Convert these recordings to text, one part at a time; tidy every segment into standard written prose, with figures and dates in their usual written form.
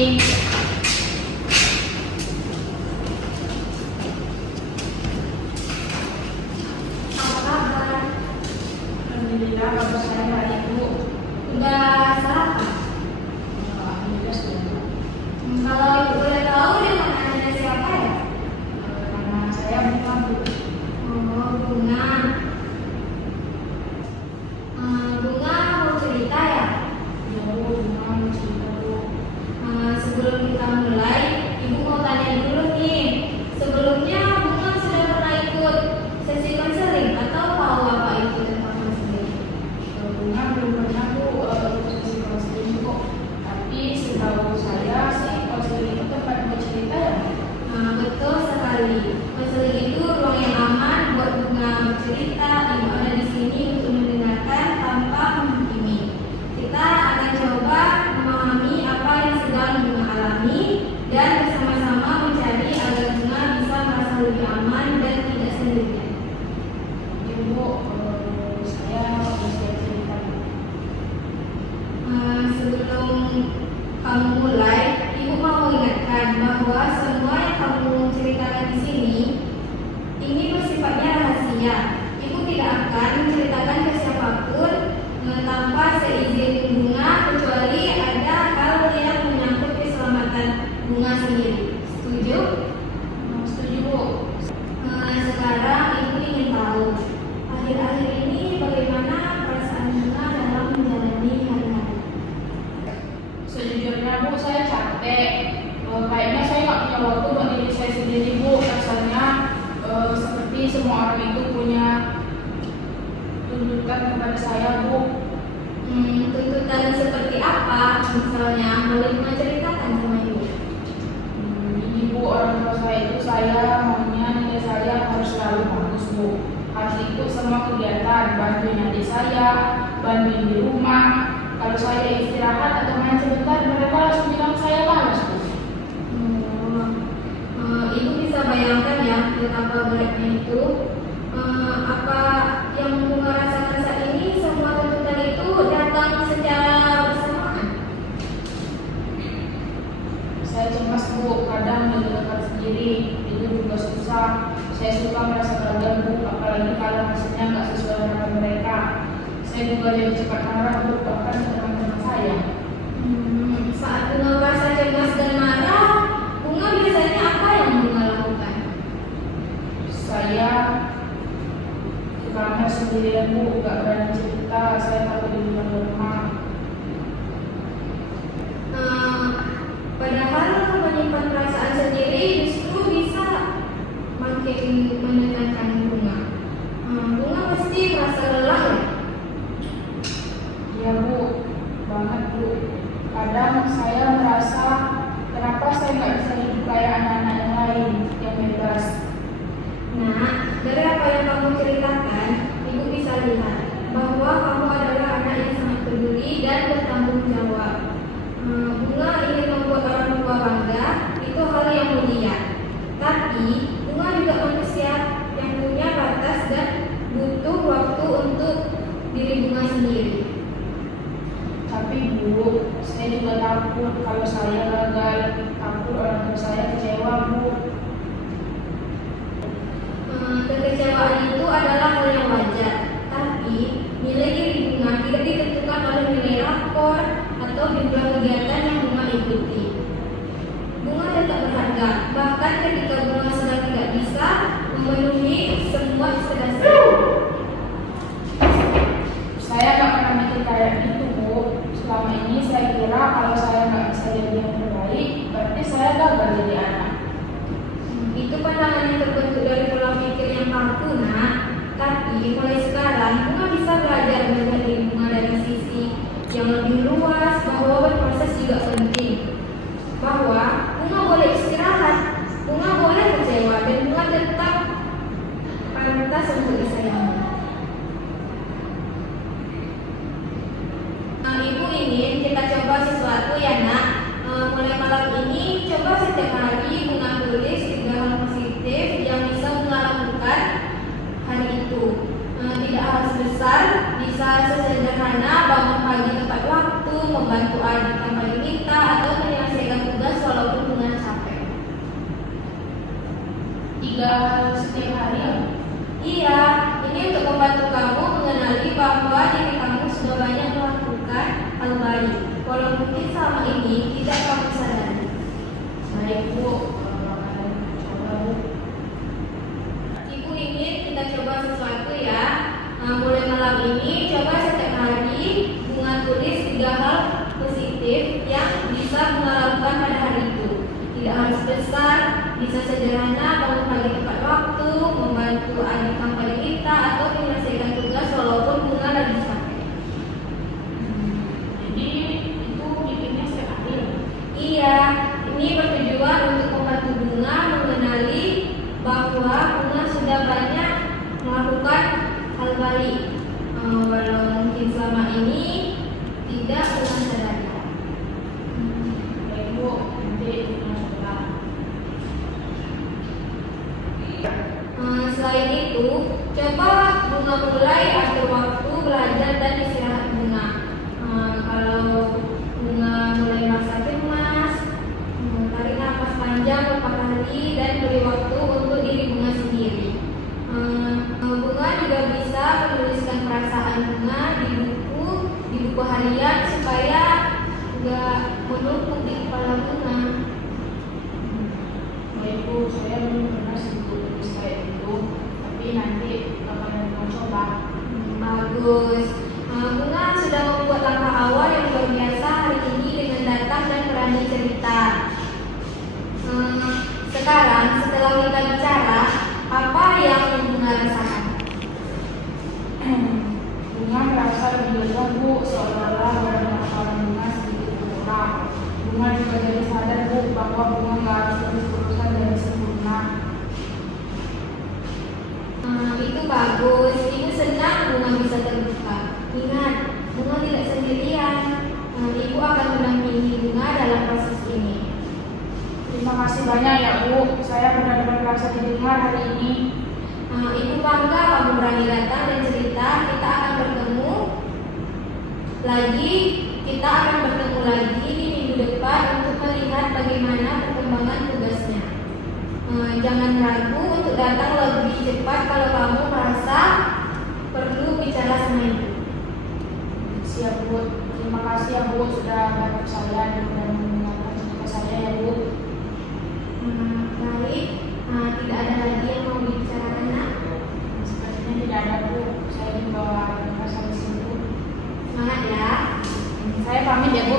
Apa kabar? Alhamdulillah, kabar saya baik, Bu. Udah sarapan? Alhamdulillah sudah, Bu. Kalau ibu boleh tahu dia manggilnya siapa ya? Nama saya Bunga, Bu. Oh, Bunga. Bunga mau cerita ya? Ya, Bu, Bunga mau cerita, Bu. Sebelum kita mulai, ibu mau tanya dulu nih. Sebelumnya Bunga sudah pernah ikut sesi konseling atau tahu apa itu tentang konseling? Bunga belum pernah, Bu, ikut sesi konseling, Bu. Tapi setahu saya sih konseling itu tempat mau cerita ya, Bu. Betul sekali. Konseling itu ruang yang aman buat Bunga bercerita. Ibu ada di sini untuk mendengarkan tanpa menghakimi. Kita akan coba memahami apa yang sedang Bunga alami dan bersama-sama mencari agar Bunga bisa merasa lebih aman dan tidak sendirian. Oke, Bu, saya mau siap cerita, Bu. Sebelum kamu mulai, Ibu mau ingatkan bahwa semua yang kamu ceritakan di sini ini bersifatnya rahasia. Ibu tidak akan menceritakan ke siapapun tanpa seizin Bunga kecuali ada hal yang menyangkut keselamatan Bunga sendiri. Setuju? Setuju, Bu. Sekarang Ibu ingin tahu akhir-akhir ini bagaimana perasaan Bunga dalam menjalani hari-hari. Sejujurnya, Bu, saya capek. Kayaknya saya nggak punya waktu buat diri saya sendiri, Bu. Rasanya seperti semua orang itu punya tuntutan kepada saya, Bu. Tuntutan seperti apa? Misalnya, boleh menceritakan sama Ibu? Ini, Bu, orang tua saya itu saya maunya nilai saya harus selalu bagus, Bu. Harus ikut semua kegiatan, bantuin adik saya, bantuin di rumah. Kalau saya istirahat atau main sebentar, mereka langsung bilang saya malas, Bu. Ibu bisa bayangkan ya betapa beratnya itu. Apa yang Bunga rasakan saat ini, semua tuntutan itu datang secara bersamaan. Saya cemas, Bu, kadang dekat sendiri, itu juga susah. Saya suka merasa gagal, Bu, apalagi kalau hasilnya nggak sesuai harapan mereka. Saya juga jadi cepat marah, Bu, bahkan ke teman-teman saya. Saat Bunga merasa cemas dan marah, Bunga biasanya apa yang Bunga lakukan? Saya di kamar sendirian, Bu, nggak berani cerita. Saya takut di rumah. Padahal menyimpan perasaan sendiri justru bisa makin menekankan Bunga. Bunga pasti merasa lelah ya? Ya, Bu, banget, Bu. Kadang saya merasa kenapa saya nggak bisa hidup kayak anak-anak yang lain yang bebas. Nah, dari apa yang kamu ceritakan, Ibu bisa lihat bahwa kamu adalah anak yang sangat peduli dan bertanggung jawab. Bunga ingin membuat orang tua bangga, itu hal yang mulia. Tapi, Bunga juga manusia yang punya batas dan butuh waktu untuk diri Bunga sendiri. Tapi, Bu, saya juga takut kalau saya gagal, takut orang tua saya kecewa, Bu. Kekecewaan itu adalah hal yang wajar, tapi nilai diri Bunga tidak ditentukan oleh nilai rapor atau jumlah kegiatan yang Bunga ikuti. Bunga tetap berharga, bahkan ketika Bunga sedang tidak bisa memenuhi semua ekspektasi. Saya nggak pernah mikir kayak gitu, Bu. Selama ini saya kira kalau saya nggak bisa jadi yang terbaik, berarti saya gagal jadi anak. Itu pandangan yang terbentuk dari pola pikir yang kaku, Nak. Tapi mulai Bisa sederhana, bangun pagi tepat waktu, membantu adik kampanye kita, atau menyelesaikan tugas walaupun bunga lagi capek. Jadi itu bikinnya setiap hari. Iya, ini bertujuan untuk membantu bunga mengenali bahwa bunga sudah banyak melakukan hal baik, walau mungkin selama ini tidak dengan sadar. Baik Bu, nanti bunga coba. Selain itu, coba bunga mulai atur waktu belajar dan istirahat bunga. Kalau bunga mulai merasa cemas, tarik nafas panjang beberapa hari dan beri waktu untuk diri bunga sendiri. Bunga juga bisa menuliskan perasaan bunga di buku harian supaya nggak menumpuk di kepala bunga. Baik Bu, saya belum pernah tulis kayak gitu, tapi nanti kapan mau coba. Bagus. Bunga sudah membuat langkah awal yang luar biasa hari ini dengan datang dan berani cerita. Sekarang setelah kita bicara, apa yang Bunga rasakan? Bunga merasa lebih lega Bu, seolah-olah beberapa harapan bunga sedikit berkurang. Bunga juga jadi sadar Bu bahwa bunga nggak harus terus berusaha dari sempurna. Itu bagus. Ibu senang Bunga bisa terbuka. Ingat, Bunga tidak sendirian. Ibu akan mendampingi Bunga dalam proses ini. Terima kasih banyak ya Bu, saya benar-benar merasa didengar hari ini. Ibu bangga kamu berani datang dan cerita. Kita akan bertemu lagi di minggu depan untuk melihat bagaimana perkembangan tugasnya. Jangan ragu untuk datang lebih cepat kalau kamu merasa perlu bicara sama ibu. Siap Bu, terima kasih ya Bu sudah bantu saya dan mendengarkan cerita saya ya Bu. Baik, tidak ada lagi yang mau dibicarakan, Nak? Sepertinya tidak ada Bu, saya juga merasa bersyukur. Semangat ya. Saya pamit ya Bu.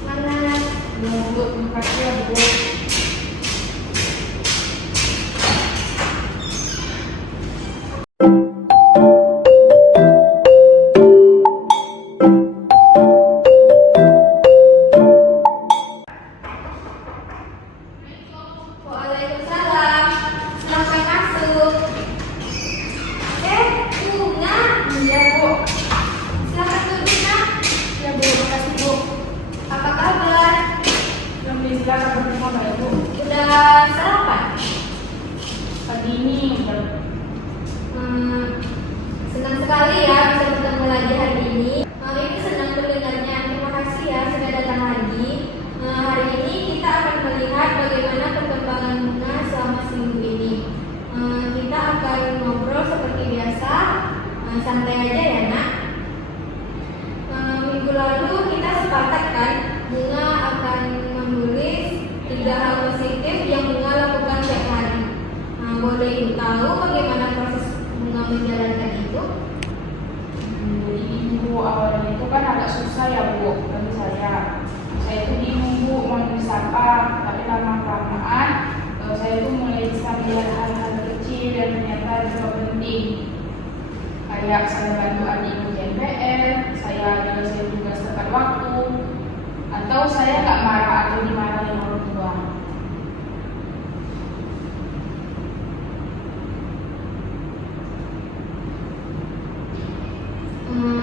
Semangat. Ya Bu, terima kasih ya Bu. Waalaikumsalam. Silahkan masuk. Bunga. Iya Bu. Silahkan duduk, Nak. Ya Bu, terima kasih Bu. Apa kabar? Alhamdulillah kabar semua baik Bu. Udah sarapan? Pagi ini udah. Senang sekali ya bisa bertemu lagi hari ini. Ibu senang mendengarnya. Terima kasih ya sudah datang lagi. Hari ini kita akan melihat bagaimana perkembangan bunga selama seminggu ini. Kita akan ngobrol seperti biasa, santai aja ya Nak. Minggu lalu kita sepakat kan, bunga akan menulis 3 hal positif yang bunga lakukan setiap hari. Boleh Ibu tahu bagaimana proses bunga menjalankan itu? Jadi Bu, awalnya itu kan agak susah ya Bu bagi saya. Saya itu bingung Bu mau nulis apa, tapi lama-kelamaan saya itu mulai bisa melihat hal-hal kecil yang ternyata juga penting. Kayak saya bantu adik ngerjain PR, saya nyelesain tugas tepat waktu, atau saya nggak marah atau dimarahin orang tua.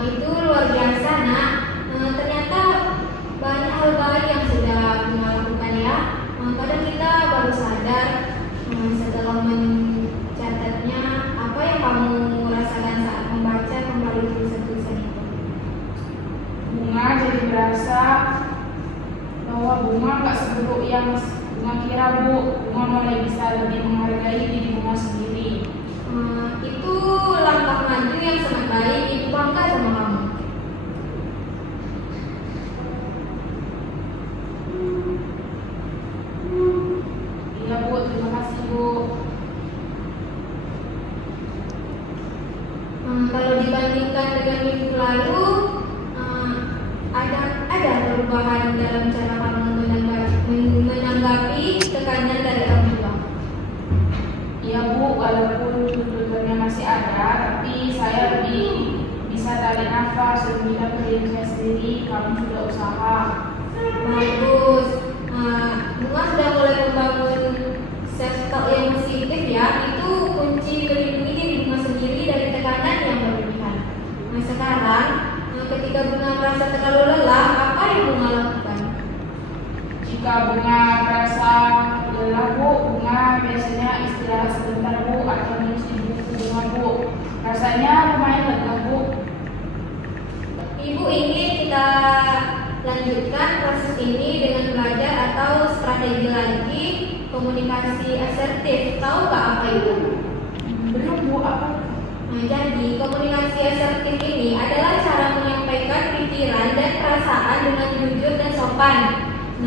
Itu luar biasa Nak. Ternyata banyak hal baik yang sudah Bunga lakukan ya. Kadang kita baru sadar setelah mencatatnya apa yang kamu rasakan saat membaca kembali tulisan-tulisan itu. Bunga jadi berasa bahwa Bunga nggak seburuk yang Bunga kira Bu. Bunga mulai bisa lebih menghargai diri Bunga sendiri. Itu langkah maju yang sangat baik. Ibu bangga sama kamu. Iya Bu, terima kasih Bu. Kalau dibandingkan dengan minggu lalu, ada perubahan dalam cara kamu menanggapi sambilan ke diri saya sendiri, kamu sudah usaha. Bagus. Bunga sudah mulai membangun self-talk yang positif ya. Itu kunci melindungi diri Bunga sendiri dari tekanan yang berlebihan. Nah sekarang, ketika Bunga merasa terlalu lelah, apa yang Bunga lakukan? Jika Bunga merasa lelah Bu, Bunga biasanya istirahat sebentar Bu, atau nulis di buku Bunga Bu. Rasanya lumayan lega Bu. Ibu ingin kita lanjutkan proses ini dengan belajar atau strategi lagi komunikasi asertif. Tahu nggak apa itu? Belum Bu, apa? Nah, jadi komunikasi asertif ini adalah cara menyampaikan pikiran dan perasaan dengan jujur dan sopan.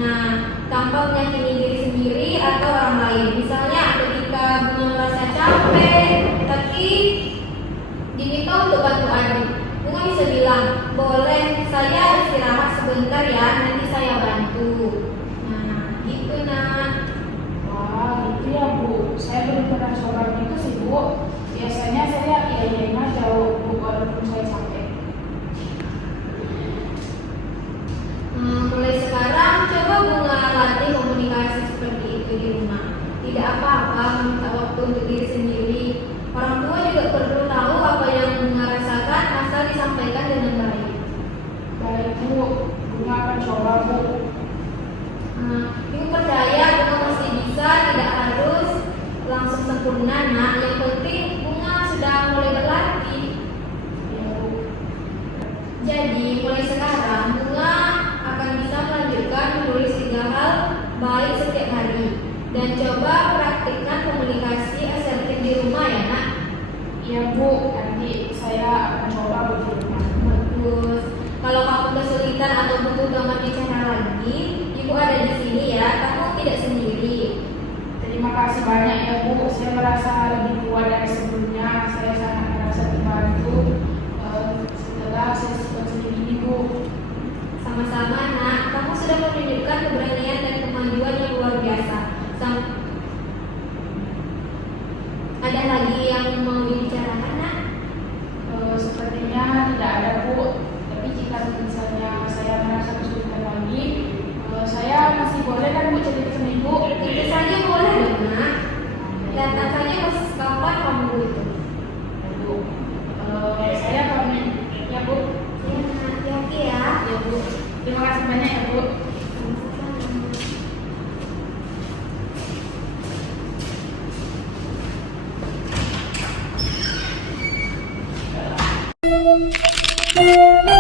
Nah, tanpa menyakiti diri sendiri atau orang lain. Misalnya ketika Bunga merasa capek, tapi diminta untuk bantu adik, Bunga bisa bilang, boleh saya istirahat sebentar ya, nanti saya bantu. Nah, gitu nak. Wah, gitu ya Bu. Saya belum pernah coba gitu sih Bu. Biasanya saya iya-iyain aja Bu, walaupun saya capek. Mulai sekarang coba Bunga latih komunikasi seperti itu di rumah. Tidak apa-apa meminta waktu untuk diri sendiri. Orang tua juga perlu tahu apa yang Bunga rasakan asal disampaikan dengan baik. Baik Bu, Bunga akan coba Bu. Ibu percaya Bunga pasti bisa, tidak harus langsung sempurna nak. Yang penting Bunga sudah mulai berlatih. Ya Bu. Jadi mulai sekarang Bunga akan bisa melanjutkan menulis 3 hal baik setiap hari dan coba praktikkan komunikasi asertif di rumah ya nak. Iya Bu, nanti saya akan coba Bu di rumah. Bagus. Kalau kamu kesulitan atau butuh teman bicara lagi, ibu ada di sini ya. Kamu tidak sendiri. Terima kasih banyak ya Bu, saya merasa lebih kuat dari sebelumnya. Saya sangat merasa terbantu setelah saya seperti ini Bu. Sama-sama nak. Kamu sudah menunjukkan keberanian dan kemajuan yang luar biasa. Ada lagi yang mau dibicarakan nak? Sepertinya tidak ada Bu. Tapi jika misalnya saya merasa kesulitan lagi, saya masih boleh kan Bu cerita sama Ibu? Itu saja boleh dong nak. Datang saja pas kapan kamu butuh. Bu, saya pamit ya Bu. Ya nak, hati-hati ya. Ya Bu. Terima kasih banyak ya Bu. Sama-sama.